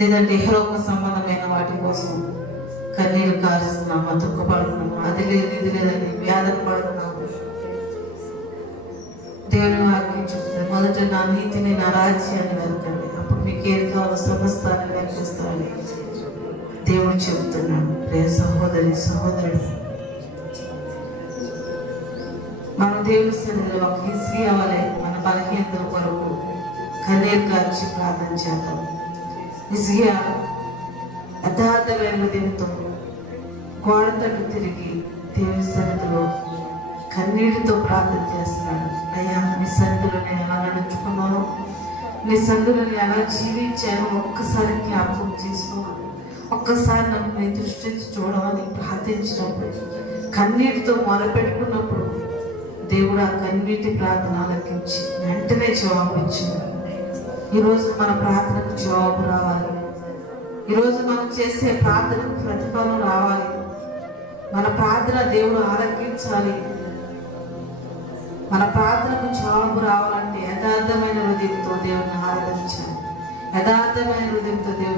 లేదంటే ఇహలోక సంబంధమైన వాటి కోసం కన్నీరు కారుస్తున్నామా దుఃఖపడుతున్నామా అది లేదు ఇది లేదని వ్యాధులు పడుతున్నాము దేవుని వాక్యం చెప్తుంది మొదట నా నీతిని నా రాజ్యాన్ని వెతకండి. అప్పుడు మీకు ఏది కావాలో సమస్తాన్ని వెతిస్తానని దేవుడు చెబుతున్నాడు. రే సహోదరి సహోదరుడు మన దేవుని సన్నిధిలో ఒక హిస్రీ అవ్వలే మన బలహీనత కొరకు కన్నీరు కార్చి ప్రార్థన చేద్దాం. హిస్రియా యథార్థమైన హృదయంతో గోడ తట్టు తిరిగి దేవుని సన్నిధిలో కన్నీటితో ప్రార్థన చేస్తున్నాడు. అయ్యా నీ సన్నిధిలో నేను ఎలా నడుచుకున్నాను నీ సన్నిధిలో నేను ఎలా జీవించాను ఒక్కసారి జ్ఞాపకం చేసుకోవాలి ఒక్కసారి నన్ను నేను దృష్టించి చూడమని ప్రార్థించినప్పుడు కన్నీటితో మొరపెట్టుకున్నప్పుడు దేవుడు ఆ కన్నీటి ప్రార్థన ఆలకించి వెంటనే జవాబు ఇచ్చింది ఈరోజు మన ప్రార్థనకు జవాబు రావాలి. ఈరోజు మనం చేసే ప్రార్థనకు ప్రతిఫలం రావాలి. మన ప్రార్థన దేవుడు ఆలకించాలి. మన ప్రార్థనకు జవాబు రావాలంటే యథార్థమైన హృదయంతో దేవుని ఆరాధించాలి. యథార్థమైన హృదయంతో దేవుని